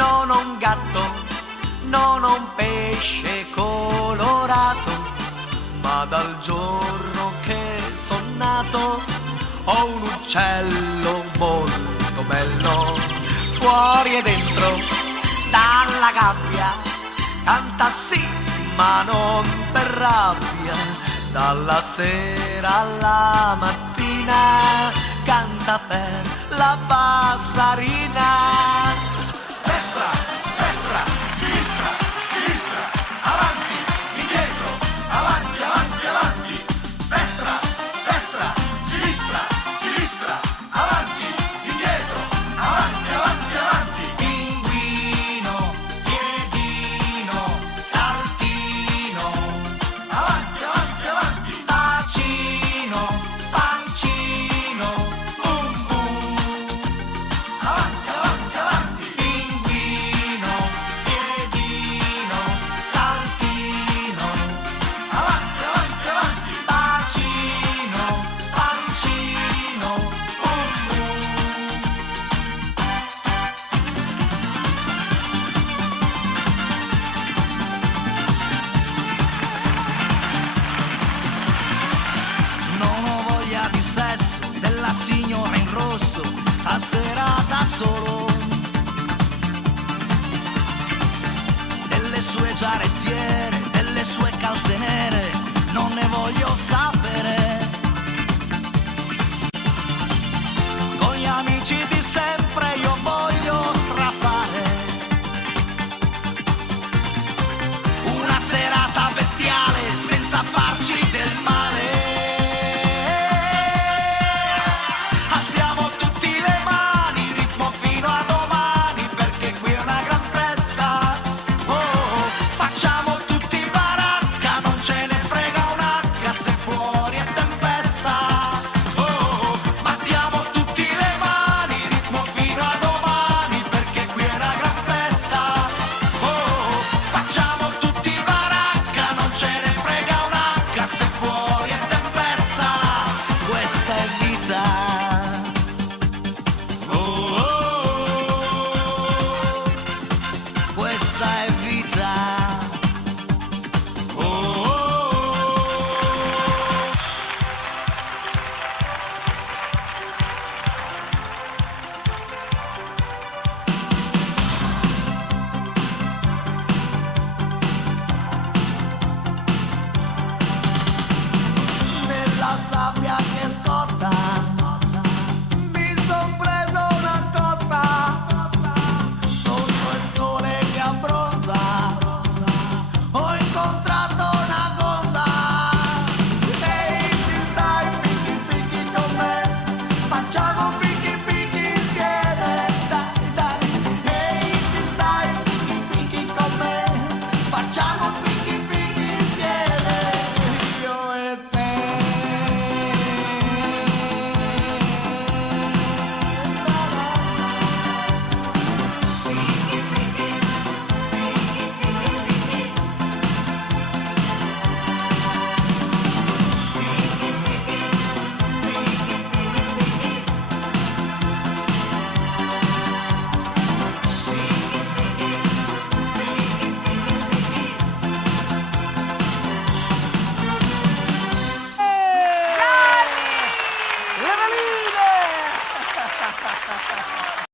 non ho un gatto, non ho un pesce colorato, ma dal giorno che son nato ho un uccello molto bello, fuori e dentro dalla gabbia, canta sì ma non per rabbia, dalla sera alla mattina canta per la passarina. Destra, destra, sinistra, sinistra, avanti, indietro, avanti, avanti, avanti. Destra, destra, sinistra, sinistra, avanti, indietro, avanti, avanti, avanti. Pinguino, piedino, saltino, avanti, avanti, avanti. Bacino, pancino, bum bum, avanti, avanti, avanti. Pinguino, piedino, saltino, avanti, avanti, avanti. Bacino, pancino, bum bum. Non ho voglia di sesso della signora in rosso, stasera da solo, delle sue giarettiere, delle sue calze nere, non ne voglio sapere.